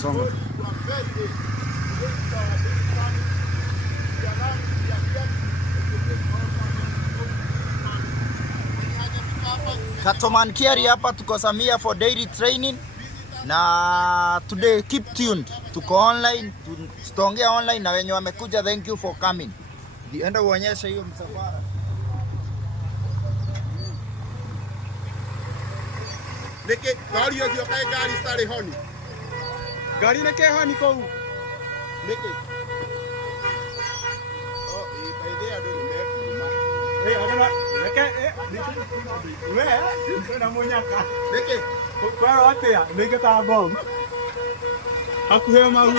Songa. Cattleman Kiarie hapa, tuko Samia for daily training. Na today keep tuned. Tuko online, tutaongea online na wenye wamekuja, thank you for coming. Enda uonyeshe hiyo msafara. Niki gari yo kae gari stare honi. Gari neke honi ko. Niki. Oh, by there do me. Adama, neke we na monyaka. Niki. Kwa rote ya, neke ta bom. Akuhe mau.